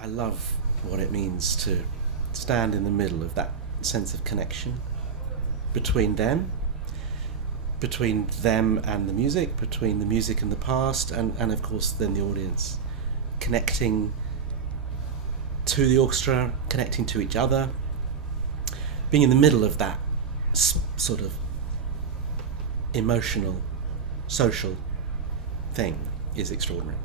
I love what it means to stand in the middle of that sense of connection between them and the music, between the music and the past, and of course then the audience, connecting to the orchestra, connecting to each other, being in the middle of that sort of emotional, social thing is extraordinary.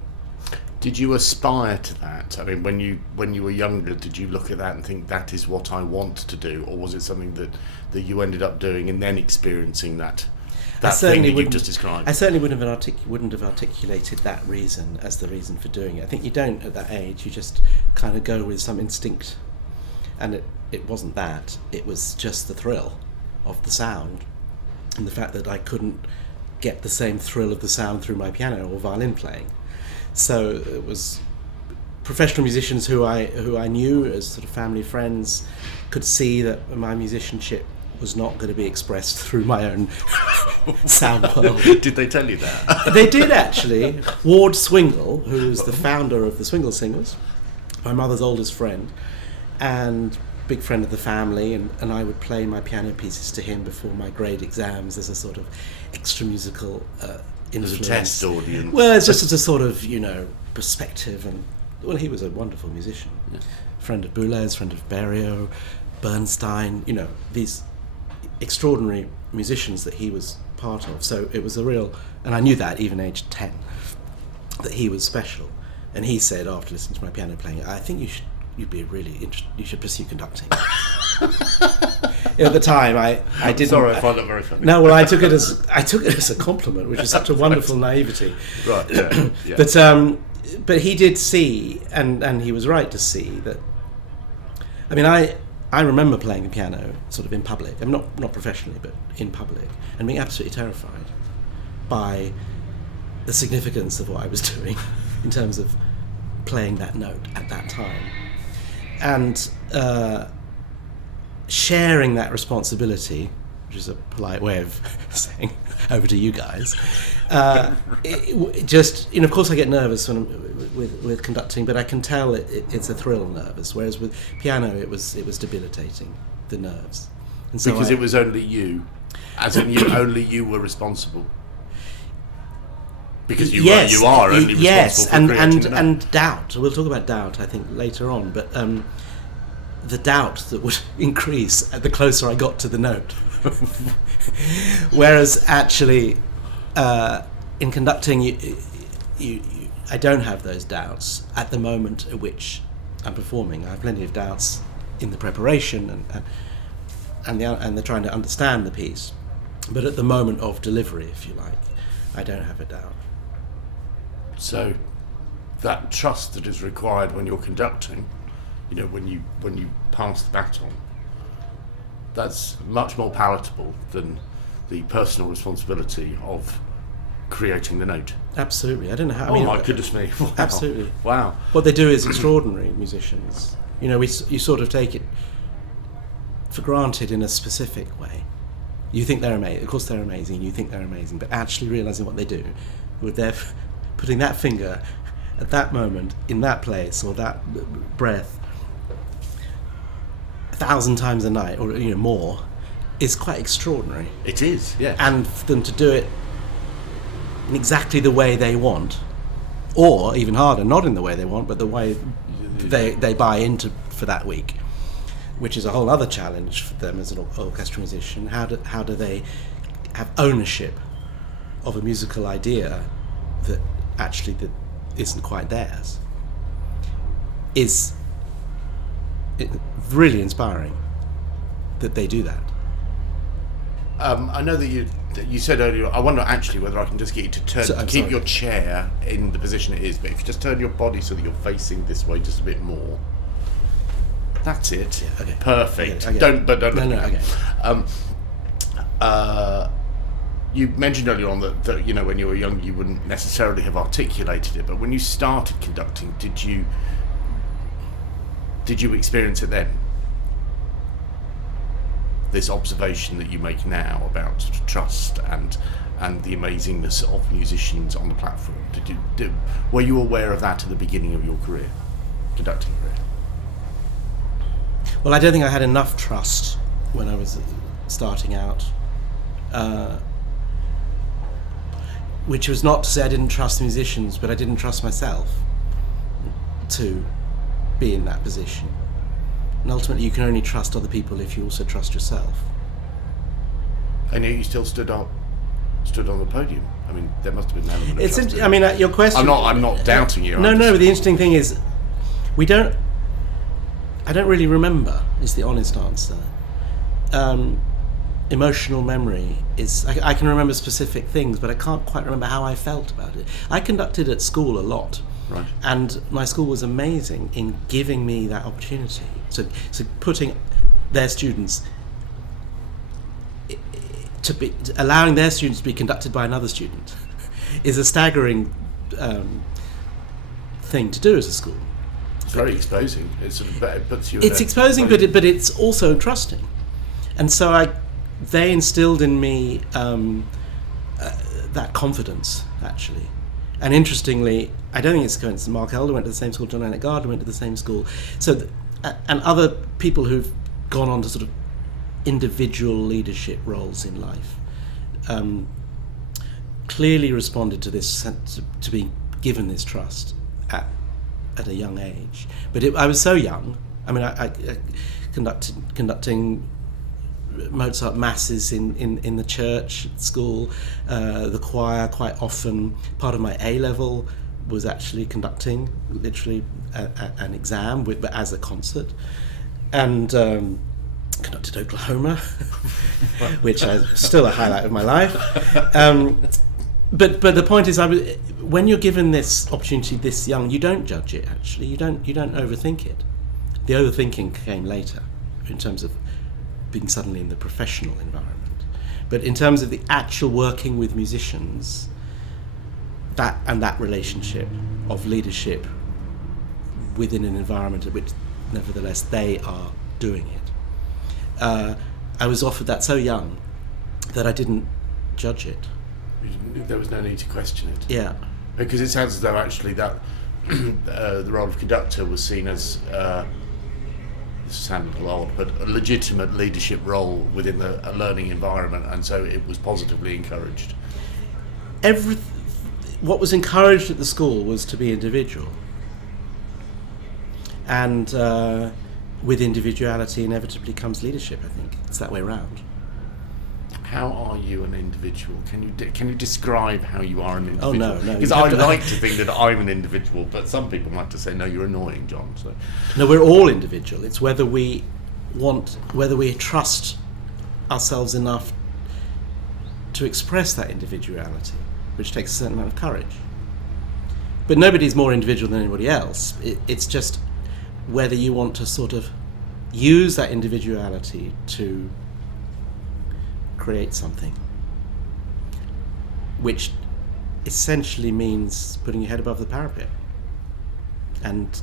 Did you aspire to that? I mean, when you were younger, did you look at that and think that is what I want to do, or was it something that you ended up doing and then experiencing that thing that you've just described? I certainly wouldn't have articulated that reason as the reason for doing it. I think you don't at that age. You just kind of go with some instinct, and it wasn't that. It was just the thrill of the sound, and the fact that I couldn't get the same thrill of the sound through my piano or violin playing. So it was professional musicians who I knew as sort of family friends could see that my musicianship was not going to be expressed through my own sound world. Did they tell you that? They did, actually. Ward Swingle, who was the founder of the Swingle Singers, my mother's oldest friend, and big friend of the family, and I would play my piano pieces to him before my grade exams as a sort of extra musical influence. As a test audience. Well, it's just as a sort of, perspective, and well, he was a wonderful musician. Yeah. Friend of Boulez, friend of Berio, Bernstein, these extraordinary musicians that he was part of. So it was a real, and I knew that even aged 10, that he was special. And he said, after listening to my piano playing, I think you should pursue conducting. At the time, I didn't. Sorry, I find that very funny. No, well, I took it as a compliment, which is such a wonderful naivety. Right. Yeah. But he did see, and he was right to see that. I mean, I remember playing the piano sort of in public. I'm not professionally, but in public, and being absolutely terrified by the significance of what I was doing in terms of playing that note at that time, and sharing that responsibility, which is a polite way of saying over to you guys. Of course I get nervous when I'm with conducting, but I can tell it's a thrill nervous, whereas with piano it was debilitating, the nerves. And so because it was only you, as in only you were responsible. Because you are only responsible for creating the note. And doubt. We'll talk about doubt, I think, later on, but the doubt that would increase the closer I got to the note. Whereas actually, in conducting, I don't have those doubts at the moment at which I'm performing. I have plenty of doubts in the preparation and the trying to understand the piece, but at the moment of delivery, if you like, I don't have a doubt. So, that trust that is required when you're conducting, when you pass the baton, that's much more palatable than the personal responsibility of creating the note. Absolutely. I don't know how. My goodness me! Wow. Absolutely. Wow. What they do is extraordinary, musicians. You sort of take it for granted in a specific way. You think they're amazing. Of course, they're amazing. You think they're amazing, but actually realizing what they do, with their putting that finger at that moment in that place or that breath 1,000 times a night, or more, is quite extraordinary. It is, yeah. And for them to do it in exactly the way they want, or even harder, not in the way they want, but the way they buy into for that week, which is a whole other challenge for them as an orchestral musician. How do they have ownership of a musical idea that actually that isn't quite theirs? Is it really inspiring that they do that. I know that you said earlier, I wonder actually whether I can just get you to keep your chair in the position it is, but if you just turn your body so that you're facing this way just a bit more. That's it. Yeah, okay. Perfect. Okay. Don't. Okay. You mentioned earlier on that when you were young you wouldn't necessarily have articulated it, but when you started conducting, did you experience it then? This observation that you make now about trust and the amazingness of musicians on the platform. Were you aware of that at the beginning of your career? conducting career? Well, I don't think I had enough trust when I was starting out, which was not to say I didn't trust musicians, but I didn't trust myself to be in that position. And ultimately, you can only trust other people if you also trust yourself. And yet you still stood on the podium. I mean, there must have been an element of trust. I mean, your question. I'm not doubting you. No. But the interesting thing is, I don't really remember. Is the honest answer. Emotional memory is. I can remember specific things, but I can't quite remember how I felt about it. I conducted at school a lot. Right. And my school was amazing in giving me that opportunity. So putting their students, allowing their students to be conducted by another student is a staggering thing to do as a school. It's very exposing. It puts you. It's exposing, but it's also trusting. And so they instilled in me that confidence, actually. And interestingly, I don't think it's a coincidence. Mark Elder went to the same school, John Alec Gardner went to the same school. So, and other people who've gone on to sort of individual leadership roles in life, clearly responded to this, to being given this trust at a young age. But I was so young. I mean, I conducting Mozart masses in the church at school, the choir quite often. Part of my A level was actually conducting, literally an exam but as a concert, and conducted Oklahoma, which is still a highlight of my life. But the point is, when you're given this opportunity this young, you don't judge it. Actually, you don't overthink it. The overthinking came later, in terms of being suddenly in the professional environment. But in terms of the actual working with musicians, that relationship of leadership within an environment in which nevertheless they are doing it. I was offered that so young that I didn't judge it. There was no need to question it. Yeah. Because it sounds as though actually that the role of conductor was seen as this sounds a little odd, but a legitimate leadership role within a learning environment, and so it was positively encouraged. What was encouraged at the school was to be individual, and with individuality inevitably comes leadership. I think it's that way around. How are you an individual? Can you describe how you are an individual? Oh no, because I like to think that I'm an individual, but some people like to say, no, you're annoying, John. So no, we're all individual. It's whether we trust ourselves enough to express that individuality, which takes a certain amount of courage. But nobody's more individual than anybody else. It's just whether you want to sort of use that individuality to create something, which essentially means putting your head above the parapet and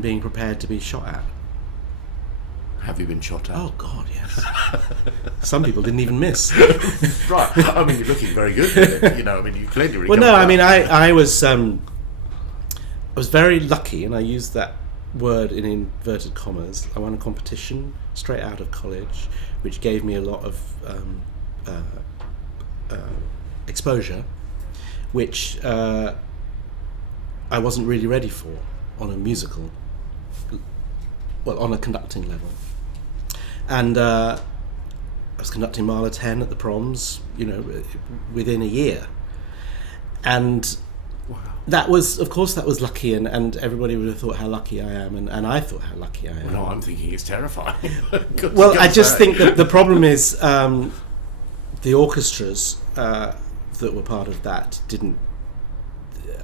being prepared to be shot at. Have you been shot at? Oh God, yes. Some people didn't even miss. Right. I mean, you're looking very good. You know, I mean, you clearly recovered. Well, no, I mean, I was very lucky, and I use that word in inverted commas. I won a competition straight out of college, which gave me a lot of exposure, which I wasn't really ready for on a musical, on a conducting level. And I was conducting Mahler 10 at the Proms, within a year. And wow. That was lucky, and everybody would have thought how lucky I am, and I thought how lucky I am. Well, no, I'm thinking it's terrifying. Well, I just think that the problem is the orchestras that were part of that didn't.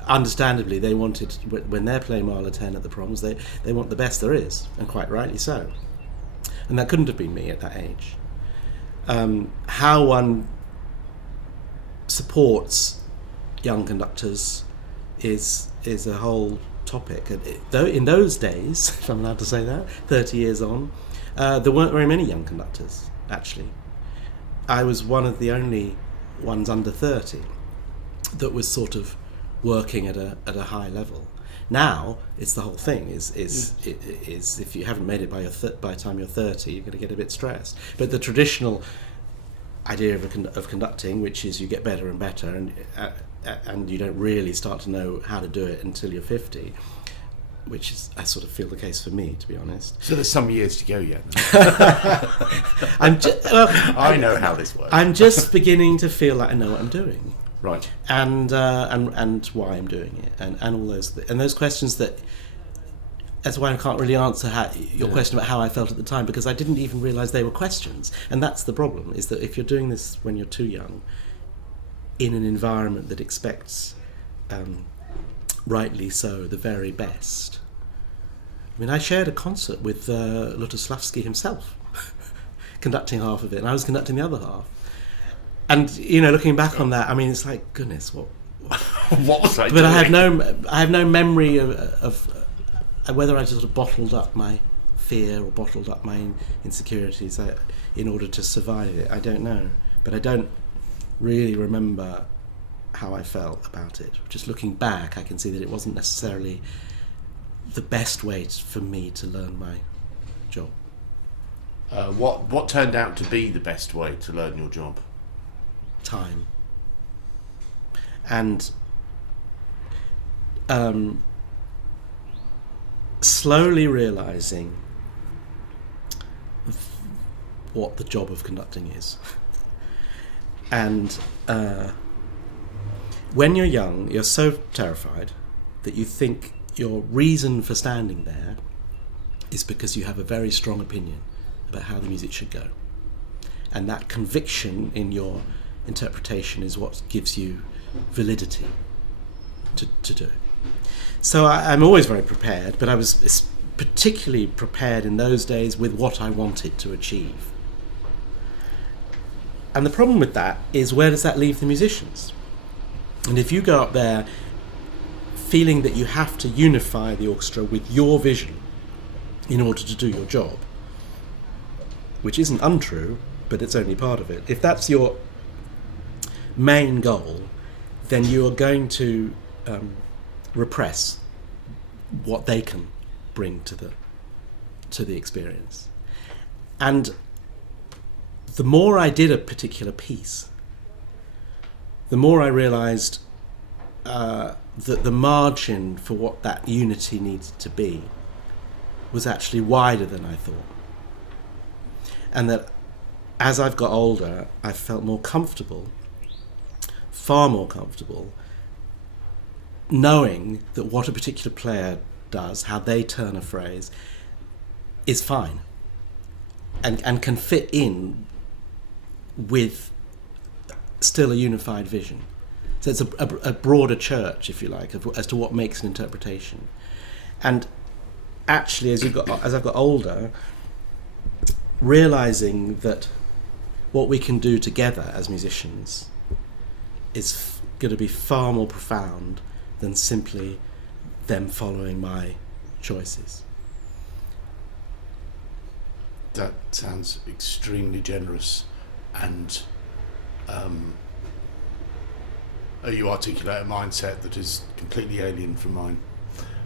Understandably, they wanted, when they're playing Mahler 10 at the Proms, they want the best there is, and quite rightly so. And that couldn't have been me at that age. How one supports young conductors is a whole topic. Though in those days, if I'm allowed to say that, 30 years on, there weren't very many young conductors, actually. I was one of the only ones under 30 that was sort of working at a high level. Now it's the whole thing. Is if you haven't made it by by the time you're 30, you're going to get a bit stressed. But the traditional idea of conducting, which is you get better and better, and you don't really start to know how to do it until you're 50, which is, I sort of feel, the case for me, to be honest. So there's some years to go yet. I know how this works. I'm just beginning to feel like I know what I'm doing. Right. And why I'm doing it, and all those questions that. That's why I can't really answer your question about how I felt at the time, because I didn't even realise they were questions. And that's the problem, is that if you're doing this when you're too young, in an environment that expects, rightly so, the very best. I mean, I shared a concert with Lutosławski himself, conducting half of it, and I was conducting the other half. And, looking back on that, I mean, it's like, goodness, what was I doing? But I have no memory of whether I just sort of bottled up my fear or bottled up my insecurities in order to survive it. I don't know. But I don't really remember how I felt about it. Just looking back, I can see that it wasn't necessarily the best way for me to learn my job. What turned out to be the best way to learn your job? Time. And slowly realising what the job of conducting is. And when you're young, you're so terrified that you think your reason for standing there is because you have a very strong opinion about how the music should go. And that conviction in your interpretation is what gives you validity to do it. So I'm always very prepared, but I was particularly prepared in those days with what I wanted to achieve. And the problem with that is, where does that leave the musicians? And if you go up there feeling that you have to unify the orchestra with your vision in order to do your job, which isn't untrue, but it's only part of it, if that's your main goal, then you are going to repress what they can bring to the experience. And the more I did a particular piece, the more I realised that the margin for what that unity needed to be was actually wider than I thought. And that as I've got older, I've felt more comfortable, far more comfortable, knowing that what a particular player does, how they turn a phrase, is fine and can fit in with still a unified vision. So it's a broader church, if you like, as to what makes an interpretation. And actually, as I've got older, realising that what we can do together as musicians is going to be far more profound than simply them following my choices. That sounds extremely generous, and you articulate a mindset that is completely alien from mine,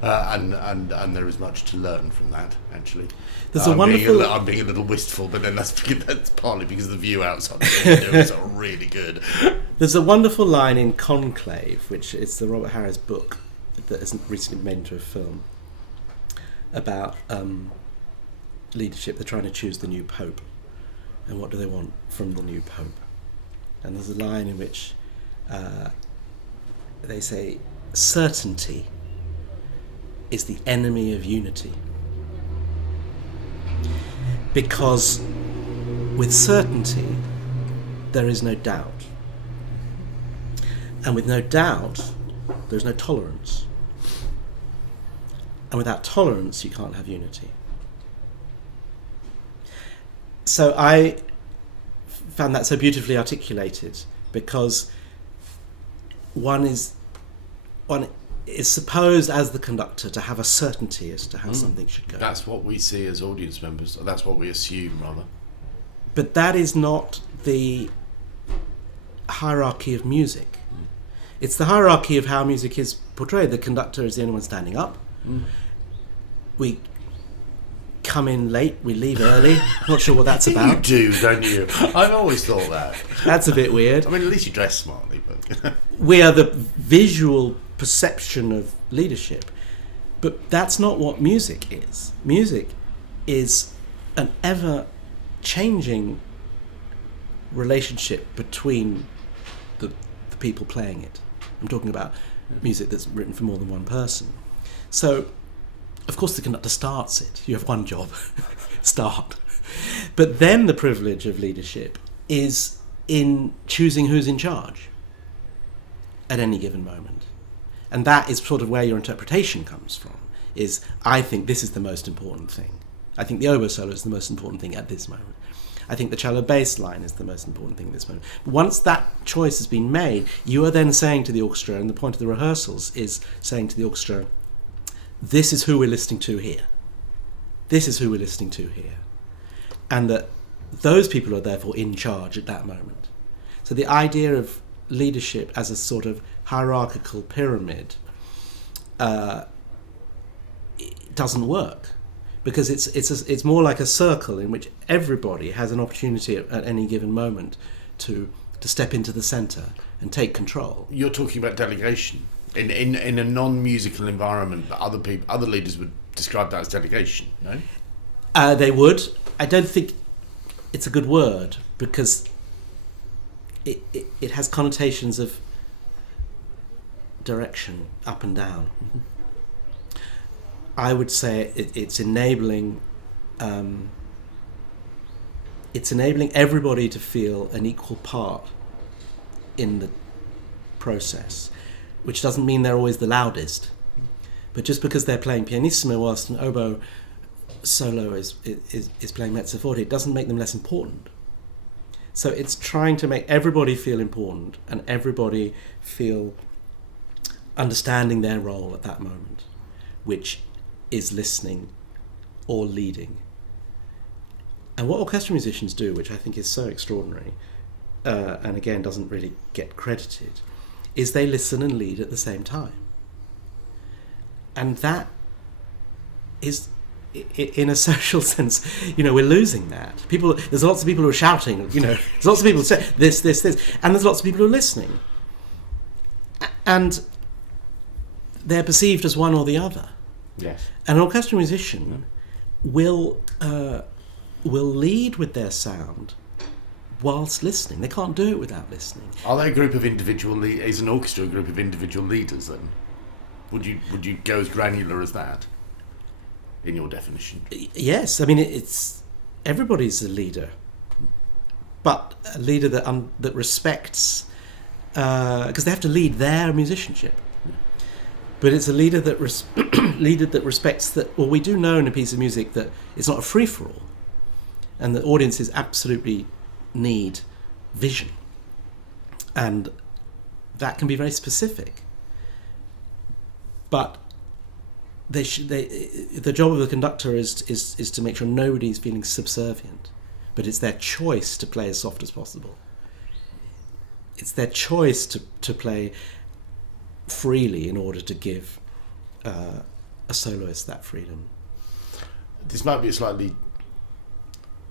and there is much to learn from that. Actually, there's a wonderful. I'm being a little wistful, but then that's partly because the view outside is really good. There's a wonderful line in Conclave, which is the Robert Harris book that has recently been made into a film about leadership. They're trying to choose the new pope, and what do they want from the new pope? And there's a line in which they say, certainty is the enemy of unity. Because with certainty, there is no doubt. And with no doubt, there's no tolerance. And without tolerance, you can't have unity. So I found that so beautifully articulated, because one is supposed, as the conductor, to have a certainty as to how something should go. That's what we see as audience members. That's what we assume, rather. But that is not the hierarchy of music. It's the hierarchy of how music is portrayed, the conductor is the only one standing up. We come in late, we leave early. Not sure what that's about. You do, don't you? I've always thought that. That's a bit weird. I mean, at least you dress smartly, but We are the visual perception of leadership. But that's not what music is. Music is an ever-changing relationship between the people playing it. I'm talking about music that's written for more than one person. So, of course, the conductor starts it. You have one job, start. But then the privilege of leadership is in choosing who's in charge at any given moment. And that is sort of where your interpretation comes from, is I think this is the most important thing. I think the oboe solo is the most important thing at this moment. I think the cello bass line is the most important thing at this moment. But once that choice has been made, you are then saying to the orchestra, and the point of the rehearsals is saying to the orchestra, this is who we're listening to here. This is who we're listening to here. And that those people are therefore in charge at that moment. So the idea of leadership as a sort of hierarchical pyramid it doesn't work, because it's more like a circle in which everybody has an opportunity at any given moment to step into the centre and take control. You're talking about delegation in a non-musical environment, but other leaders would describe that as delegation. No, they would. I don't think it's a good word, because it has connotations of direction, up and down. Mm-hmm. I would say it's enabling. It's enabling everybody to feel an equal part in the process, which doesn't mean they're always the loudest. But just because they're playing pianissimo whilst an oboe solo is playing mezzo forte, it doesn't make them less important. So it's trying to make everybody feel important and everybody feel understanding their role at that moment, which is listening or leading. And what orchestral musicians do, which I think is so extraordinary, and again doesn't really get credited, is they listen and lead at the same time. And that is, in a social sense, we're losing that. There's lots of people who are shouting, there's lots of people who say this, and there's lots of people who are listening. And they're perceived as one or the other. Yes. An orchestral musician will lead with their sound whilst listening. They can't do it without listening. Are they a group of individual is an orchestra a group of individual leaders then? Would you go as granular as that in your definition? Yes, I mean it's everybody's a leader, but a leader that respects, because they have to lead their musicianship. But it's a leader that respects that. Well, we do know in a piece of music that it's not a free for all, and that audiences absolutely need vision, and that can be very specific. But the job of the conductor is to make sure nobody's feeling subservient, but it's their choice to play as soft as possible. It's their choice to play freely in order to give a soloist that freedom. This might be a slightly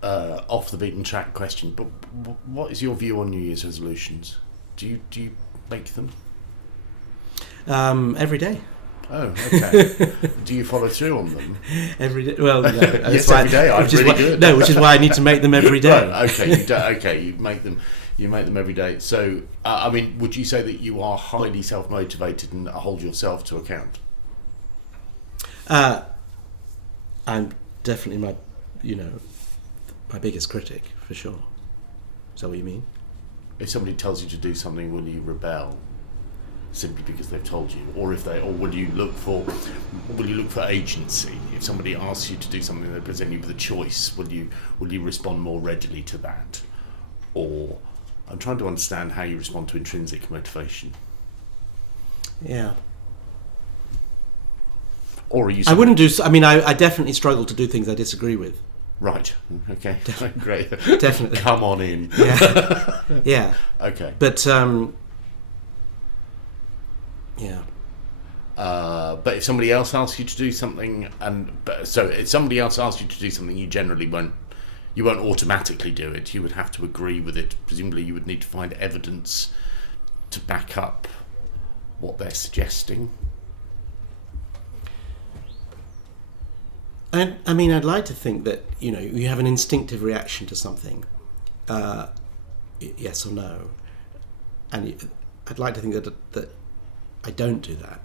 off the beaten track question, but what is your view on New Year's resolutions? Do you make them? Every day. Oh, okay. Do you follow through on them? Every day. Well, no, yes, every day. I'm really good. No, which is why I need to make them every day. Right, okay, you make them. You make them every day. So, I mean, would you say that you are highly self-motivated and hold yourself to account? I'm definitely my biggest critic, for sure. Is that what you mean? If somebody tells you to do something, will you rebel simply because they've told you, or will you look for agency? If somebody asks you to do something, they present you with a choice. Will you respond more readily to that, or I'm trying to understand how you respond to intrinsic motivation. Yeah. Or are you? I wouldn't do. I mean, I definitely struggle to do things I disagree with. Right. Okay. Great. Definitely. Come on in. Yeah. Yeah. Okay. But yeah. But if somebody else asks you to do something, if somebody else asks you to do something, you generally won't automatically do it. You would have to agree with it. Presumably, you would need to find evidence to back up what they're suggesting. I mean, I'd like to think that, you have an instinctive reaction to something, yes or no, and I'd like to think that I don't do that,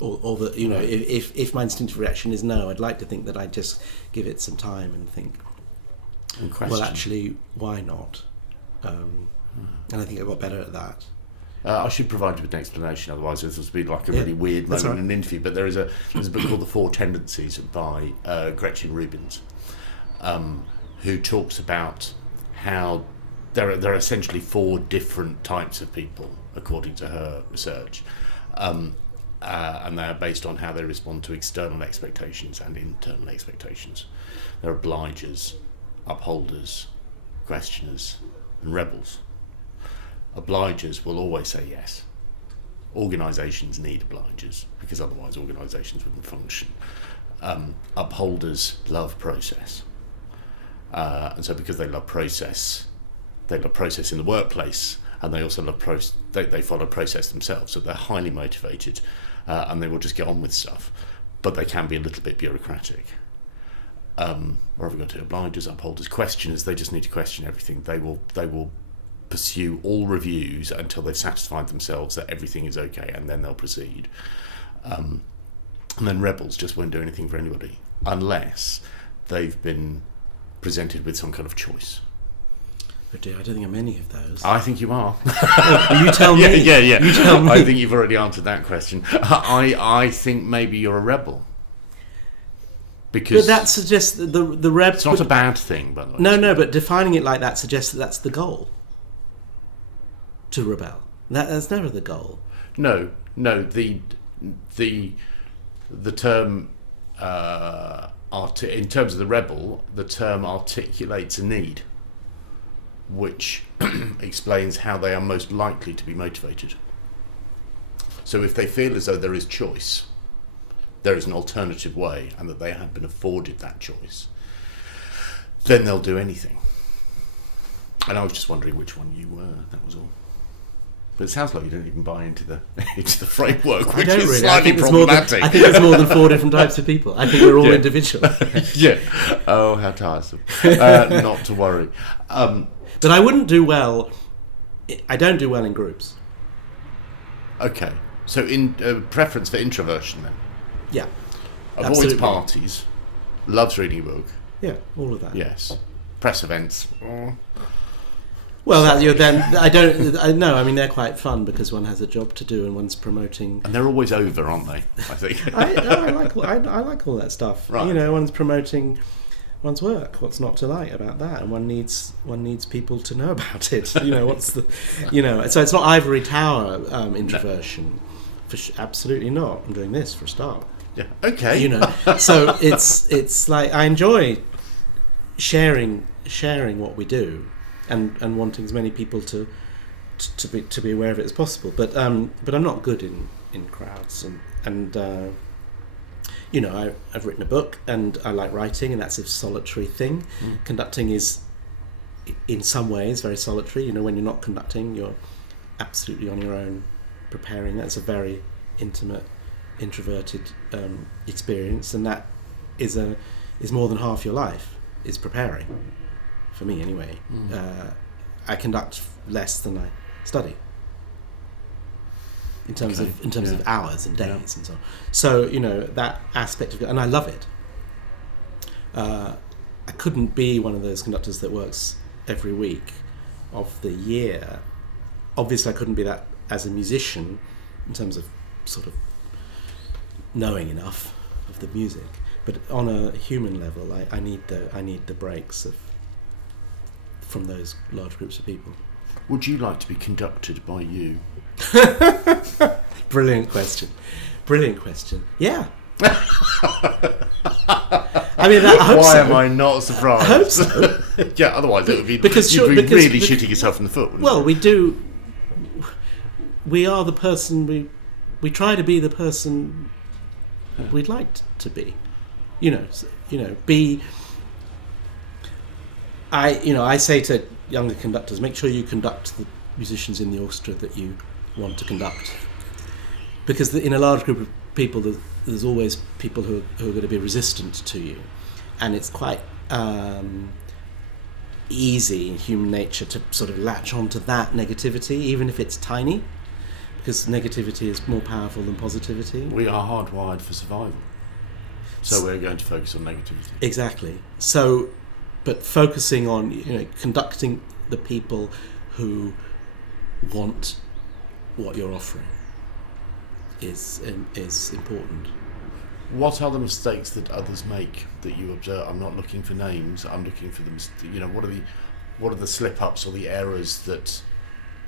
or that if my instinctive reaction is no, I'd like to think that I just give it some time and think, well, actually, why not? And I think I got better at that. I should provide you with an explanation, otherwise this will be like a really weird moment in an interview. But there's a book called The Four Tendencies by Gretchen Rubins, who talks about how there are essentially 4 different types of people, according to her research, and they're based on how they respond to external expectations and internal expectations. They're obligers, upholders, questioners, and rebels. Obligers will always say yes. Organisations need obligers because otherwise organisations wouldn't function. Upholders love process, and so because they love process in the workplace, and they also love they follow process themselves, so they're highly motivated, and they will just get on with stuff, but they can be a little bit bureaucratic. Where have we got to? Obligers, upholders, questioners. They just need to question everything. They will pursue all reviews until they've satisfied themselves that everything is okay, and then they'll proceed. And then rebels just won't do anything for anybody unless they've been presented with some kind of choice. Oh dear, I don't think I'm any of those. I think you are. You tell me. Yeah. You tell me. I think you've already answered that question. I think maybe you're a rebel. Because but that suggests that the rebel. It's not a bad thing, by the way. No, but defining it like that suggests that that's the goal. To rebel. That's never the goal. No. The term in terms of the rebel, the term articulates a need, which explains how they are most likely to be motivated. So if they feel as though there is choice, there is an alternative way, and that they have been afforded that choice, then they'll do anything. And I was just wondering which one you were. That was all. But it sounds like you don't even buy into the framework, which is slightly problematic. I think there's more than 4 different types of people. I think we're all individual. Yeah. Oh, how tiresome. Not to worry. But I wouldn't do well. I don't do well in groups. Okay. So in preference for introversion then? Yeah. Avoids absolutely. parties. Loves reading a book. Yeah, all of that. Yes. Press events. Well, I mean, they're quite fun because one has a job to do and one's promoting. And they're always over, aren't they? I think. I like all that stuff. Right. One's promoting one's work. What's not to like about that? And one needs people to know about it. What's the, So it's not ivory tower introversion. No. Absolutely not. I'm doing this for a start. Yeah. Okay. So it's like I enjoy sharing what we do. And wanting as many people to be aware of it as possible, but I'm not good in crowds, and I've written a book and I like writing, and that's a solitary thing. Conducting is in some ways very solitary. When you're not conducting, you're absolutely on your own preparing. That's a very intimate, introverted experience, and that is more than half your life is preparing. For me, anyway, I conduct less than I study in terms of hours and days and so on. So that aspect of it, and I love it. I couldn't be one of those conductors that works every week of the year. Obviously, I couldn't be that as a musician in terms of sort of knowing enough of the music. But on a human level, I need the breaks from those large groups of people. Would you like to be conducted by you? Brilliant question. Yeah. I mean, I hope Why so. am I not surprised? I hope so. Yeah, otherwise it would be because really shooting yourself in the foot. Well, we do. We are the person we we try to be the person we'd like to be. Be. I say to younger conductors, make sure you conduct the musicians in the orchestra that you want to conduct, because in a large group of people, there's always people who are going to be resistant to you, and it's quite easy in human nature to sort of latch onto that negativity, even if it's tiny, because negativity is more powerful than positivity. We are hardwired for survival, so we're going to focus on negativity. Exactly. So, but focusing on conducting the people who want what you're offering is important. What are the mistakes that others make that you observe? I'm not looking for names. I'm looking for what are the slip-ups or the errors that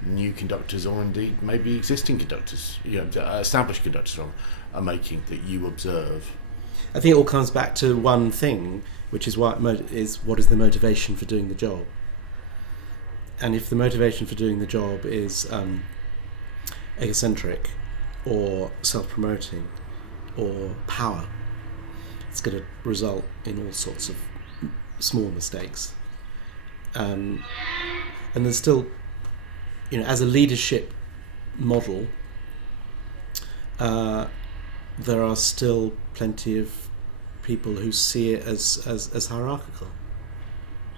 new conductors, or indeed maybe existing conductors, established conductors are making that you observe? I think it all comes back to one thing, which is what is the motivation for doing the job. And if the motivation for doing the job is egocentric or self-promoting or power, it's going to result in all sorts of small mistakes. And there's still, as a leadership model, there are still plenty of people who see it as hierarchical.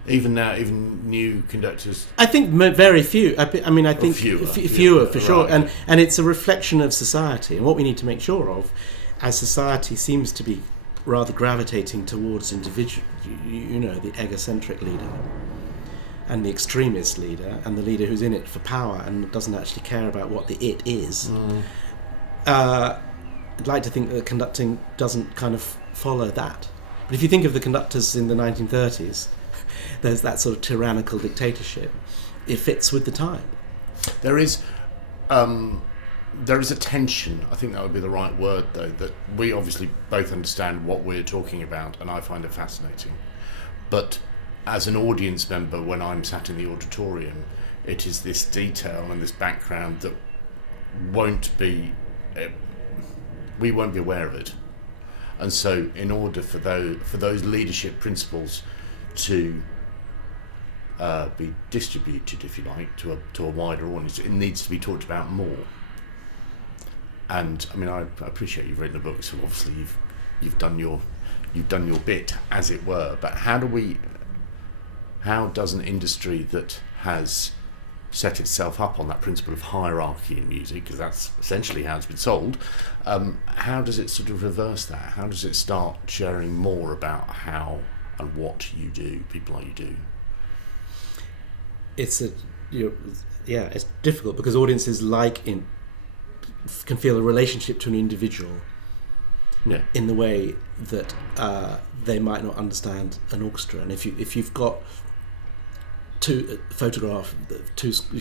Even now, even new conductors. I think very few. I think fewer for sure. Right. And it's a reflection of society, and what we need to make sure of, as society seems to be rather gravitating towards individual, the egocentric leader, and the extremist leader, and the leader who's in it for power and doesn't actually care about what the it is. I'd like to think that conducting doesn't kind of follow that. But if you think of the conductors in the 1930s, there's that sort of tyrannical dictatorship. It fits with the time. There is a tension. I think that would be the right word, though, that we obviously both understand what we're talking about, and I find it fascinating. But as an audience member, when I'm sat in the auditorium, it is this detail and this background that we won't be aware of it. And so in order for those leadership principles to be distributed, if you like, to a wider audience, it needs to be talked about more. And I appreciate you've written a book, so obviously you've done your bit, as it were. But how does an industry that has set itself up on that principle of hierarchy in music, because that's essentially how it's been sold, how does it sort of reverse that? How does it start sharing more about how and what you do, people like you do? It's difficult, because audiences can feel a relationship to an individual in the way that they might not understand an orchestra. And if you've got you've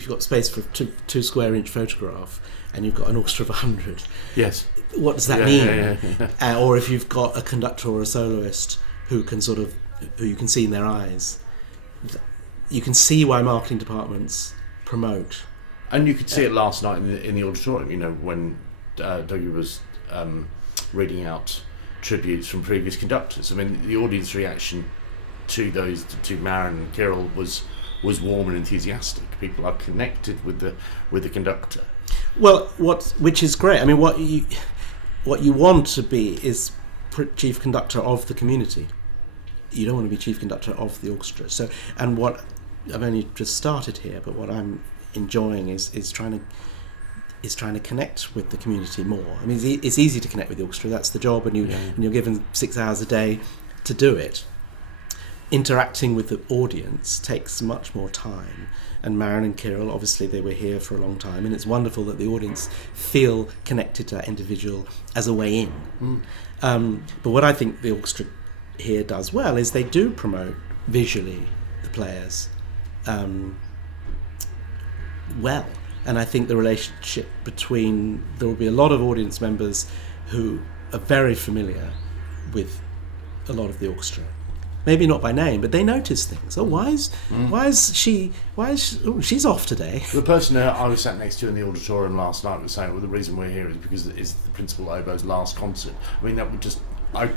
got space for two square inch photograph, and you've got an orchestra of 100. Yes. What does that mean? Yeah. Or if you've got a conductor or a soloist who you can see in their eyes, you can see why marketing departments promote. And you could see it last night in the auditorium. When Dougie was reading out tributes from previous conductors. The audience reaction to Maren and Kirill was warm and enthusiastic. People are connected with the conductor. Well, which is great. What you want to be is chief conductor of the community. You don't want to be chief conductor of the orchestra. So, and what I've only just started here, but what I'm enjoying is trying to connect with the community more. It's easy to connect with the orchestra. That's the job, and you're given 6 hours a day to do it. Interacting with the audience takes much more time, and Maren and Kirill, obviously they were here for a long time, and it's wonderful that the audience feel connected to that individual as a way in. But what I think the orchestra here does well is they do promote visually the players well, and I think the relationship there will be a lot of audience members who are very familiar with a lot of the orchestra, maybe not by name, but they notice things. Oh, why is she? Oh, she's off today. The person who I was sat next to in the auditorium last night was saying, well, the reason we're here is because it's the principal oboe's last concert. I mean, that would just... I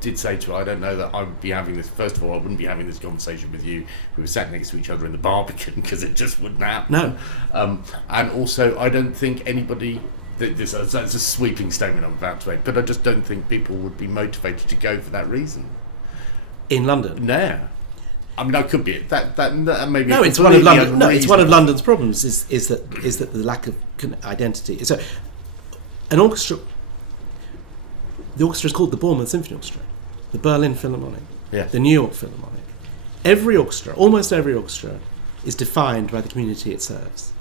did say to her, I don't know that I would be having this... First of all, I wouldn't be having this conversation with you. We were sat next to each other in the Barbican, because it just wouldn't happen. No. And also, I don't think anybody... That's a sweeping statement I'm about to make, but I just don't think people would be motivated to go for that reason. In London? No. I mean, I could be that maybe. No, it's one of London. No, it's one of London's problems. Is that the lack of identity. So, an orchestra. The orchestra is called the Bournemouth Symphony Orchestra, the Berlin Philharmonic, the New York Philharmonic. Every orchestra, almost every orchestra, is defined by the community it serves.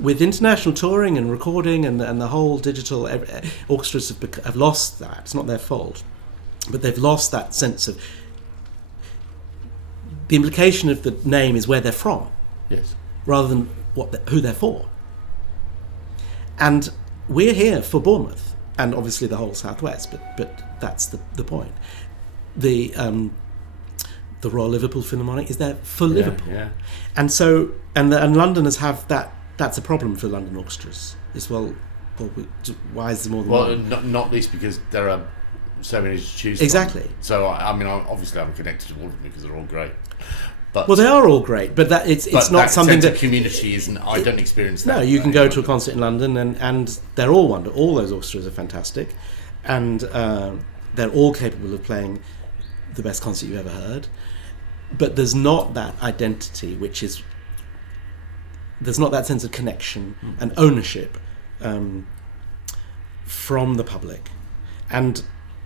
With international touring and recording and the whole digital, orchestras have lost that. It's not their fault. But they've lost that sense of... The implication of the name is where they're from. Yes. Rather than who they're for. And we're here for Bournemouth, and obviously the whole Southwest, but that's the point. The Royal Liverpool Philharmonic is there for Liverpool. Yeah. And so... And Londoners have that... That's a problem for London orchestras. Is, why is there more than one? Well, not least because there are... so many to choose exactly. from. So I mean, obviously I'm connected to all of them because they're all great. But well, they are all great, but it's not something that that community isn't. I don't experience that. No, you can go to a concert in London and they're all wonderful. All those orchestras are fantastic, and they're all capable of playing the best concert you've ever heard. But there's not that identity, there's not that sense of connection and ownership from the public, and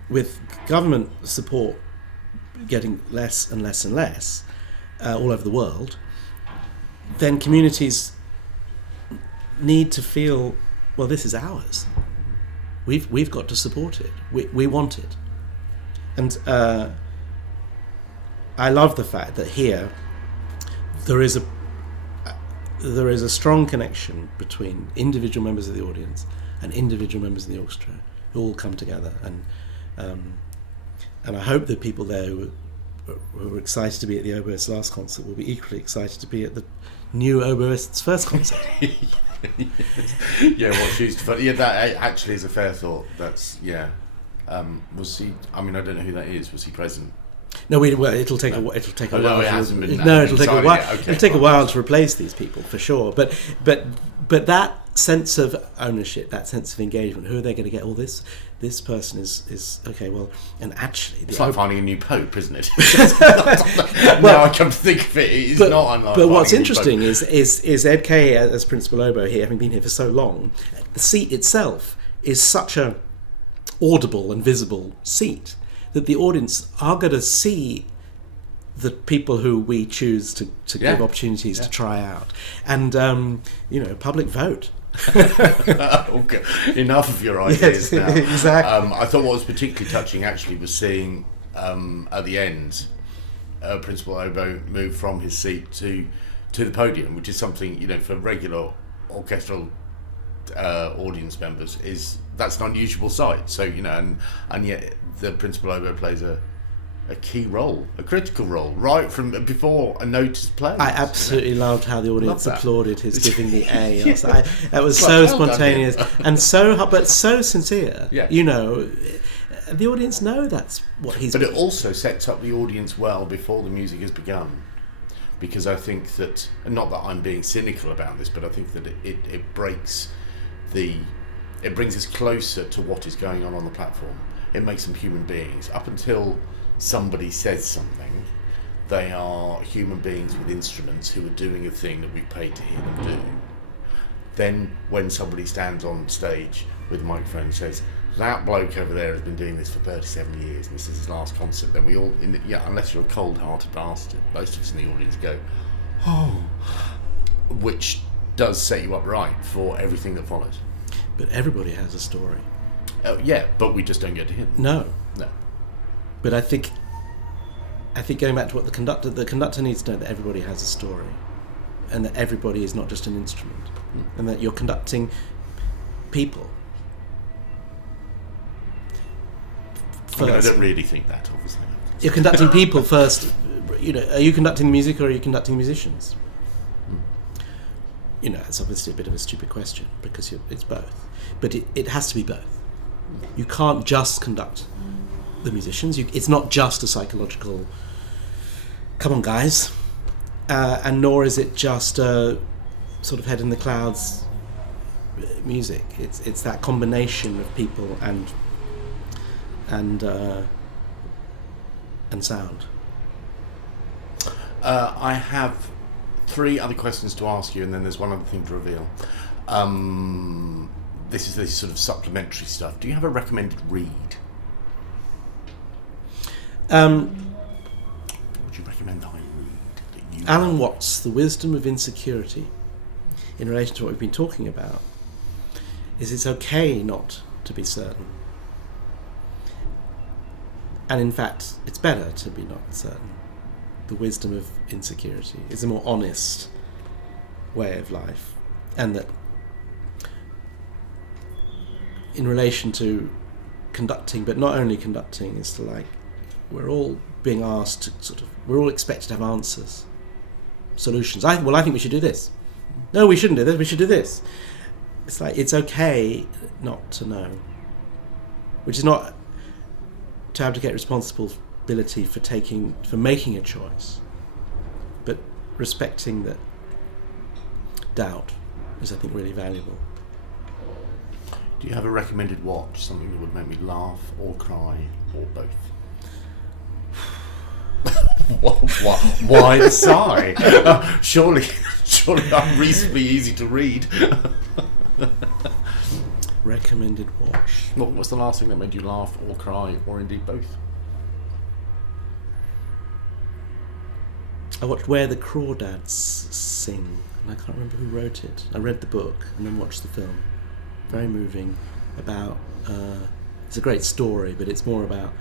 with government support getting less and less and less all over the world, then communities need to feel, well, this is ours. We've got to support it. We want it. And I love the fact that here there is a strong connection between individual members of the audience and individual members of the orchestra who all come together, and I hope that people there who were excited to be at the oboist's last concert will be equally excited to be at the new oboist's first concert. Yeah, what shoes to put. Yeah, that actually is a fair thought. That's was he? I mean, I don't know who that is. Was he present? No, it'll take a while. No, it hasn't been. No, it'll take a while. Yeah, okay. It'll take a while to replace these people for sure. But that sense of ownership, that sense of engagement. Who are they going to get? All this person is okay. Well, and actually, it's like finding a new pope, isn't it? Now I come to think of it, it's not unlike. But what's interesting is Ed Kay as principal oboe here, having been here for so long, the seat itself is such a audible and visible seat that the audience are going to see the people who we choose to give opportunities to try out, and public vote. Okay. Enough of your ideas now. Exactly. I thought what was particularly touching actually was seeing at the end Principal Oboe move from his seat to the podium, which is something for regular orchestral audience members that's an unusual sight. So and yet the Principal Oboe plays a key role, a critical role, right from before a note is played. I absolutely loved how the audience applauded his giving the A. Yeah. That was so spontaneous and so sincere. Yeah. The audience know that's what he's. But it also sets up the audience well before the music has begun, because I think that, and not that I'm being cynical about this, but I think that it brings us closer to what is going on the platform. It makes them human beings. Up until somebody says something, they are human beings with instruments who are doing a thing that we paid to hear them do. Then when somebody stands on stage with a microphone and says, that bloke over there has been doing this for 37 years and this is his last concert, then we all, unless you're a cold-hearted bastard, most of us in the audience go, oh, which does set you up right for everything that follows. But everybody has a story. Yeah, but we just don't get to hear them. No. But I think going back to what the conductor needs to know that everybody has a story, and that everybody is not just an instrument, and that you're conducting people. I don't really think that, obviously. You're conducting people first. Are you conducting the music or are you conducting musicians? It's obviously a bit of a stupid question because it's both. But it has to be both. You can't just conduct the musicians. It's not just a psychological, come on guys, and nor is it just a sort of head in the clouds music. It's that combination of people and sound. I have 3 other questions to ask you, and then there's one other thing to reveal. This is sort of supplementary stuff. Do you have a recommended read? What would you recommend that I read? Alan Watts' The Wisdom of Insecurity, in relation to what we've been talking about, is it's okay not to be certain. And in fact, it's better to be not certain. The wisdom of insecurity is a more honest way of life. And that in relation to conducting, but not only conducting, is to we're all being asked to we're all expected to have answers, solutions. I think we should do this. No, we shouldn't do this, we should do this. It's it's okay not to know. Which is not to abdicate responsibility for making a choice, but respecting that doubt is, I think, really valuable. Do you have a recommended watch, something that would make me laugh or cry or both? Why the sigh? Surely I'm reasonably easy to read. Recommended watch. What was the last thing that made you laugh or cry or indeed both? I watched Where the Crawdads Sing, and I can't remember who wrote it. I read the book and then watched the film. Very moving. About it's a great story, but it's more about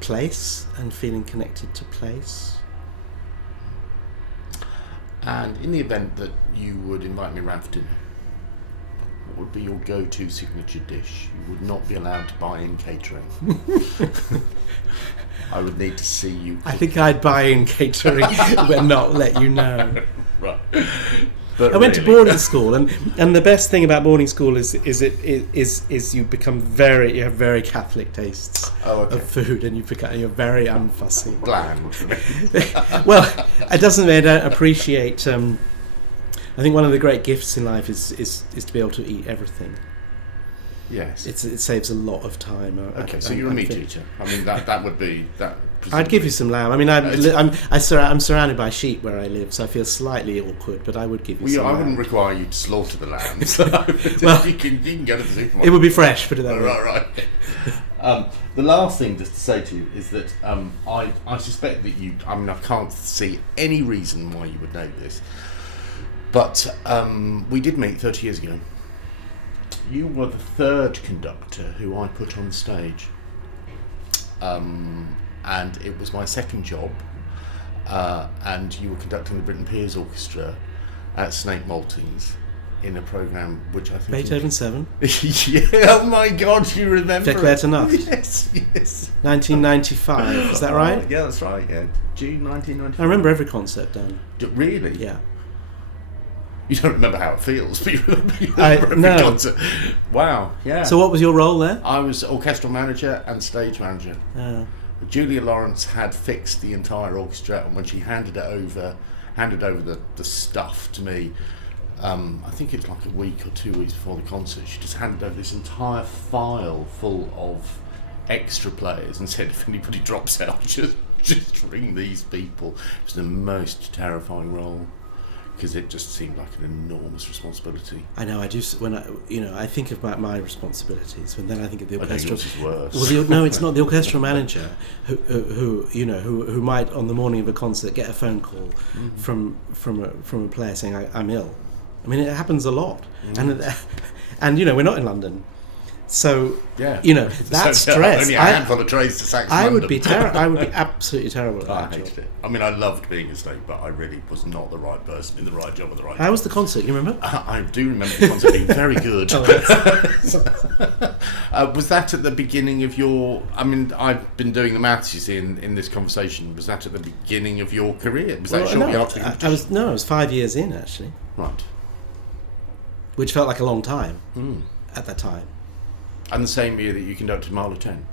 place and feeling connected to place. And in the event that you would invite me around for dinner, what would be your go-to signature dish? You would not be allowed to buy in catering. I would need to see you cook. I think I'd buy in catering but not let you know. Right. But I went to boarding school, and the best thing about boarding school is you become you have very Catholic tastes of food, and you're very unfussy. Bland. Well, it doesn't mean I don't appreciate. I think one of the great gifts in life is to be able to eat everything. Yes. It saves a lot of time. So you're a meat eater. I mean, that would be that. I'd give you some lamb. I mean, I'm surrounded by sheep where I live, so I feel slightly awkward. But I would give you some lamb. I wouldn't require you to slaughter the lamb. So well, you can go to the supermarket. It would be fresh, put it that way. Right. The last thing just to say to you is that I suspect that you. I mean, I can't see any reason why you would know this, but we did meet 30 years ago. You were the 3rd conductor who I put on stage. And it was my 2nd job, and you were conducting the Britten Peers Orchestra at Snake Maltings in a programme which I think... Beethoven 7? Yeah, oh my God, you remember Verklärte Nacht. Yes. 1995, is that right? Yeah, that's right, yeah. June 1995. I remember every concert done. Really? Yeah. You don't remember how it feels, but you remember every concert. Wow, yeah. So what was your role there? I was orchestral manager and stage manager. Julia Lawrence had fixed the entire orchestra, and when she handed over the stuff to me, I think it was like a week or 2 weeks before the concert, she just handed over this entire file full of extra players and said, if anybody drops out, just ring these people. It was the most terrifying role, because it just seemed like an enormous responsibility. I know. I do. When I think about my responsibilities, and then I think of the orchestral. I think yours is worse. Well, no, it's not the orchestral manager who might on the morning of a concert get a phone call from a player saying I'm ill. I mean, it happens a lot, and we're not in London, So, Yeah. that So, stress. only a handful of trays to sax I would London. be I would be absolutely terrible at I that job. hated it. I mean, I loved being a state, but I really was not the right person in the right job at the right time. How was the concert? You remember? I do remember the concert being very good. Was that at the beginning of your... I mean, I've been doing the maths, you see, in this conversation. Was that at the beginning of your career? Was that shortly after the competition? I was 5 years in, actually. Right. Which felt like a long time at that time. And the same year that you conducted Mahler 10?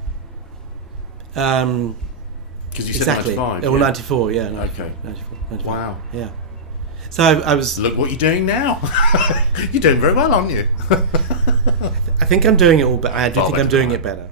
Because you said Exactly. 95. Well, 94, yeah. 94, Okay. 94. Wow. Yeah. So I was... Look what you're doing now. You're doing very well, aren't you? I think I'm doing it all better. I do Far think better I'm doing than it better.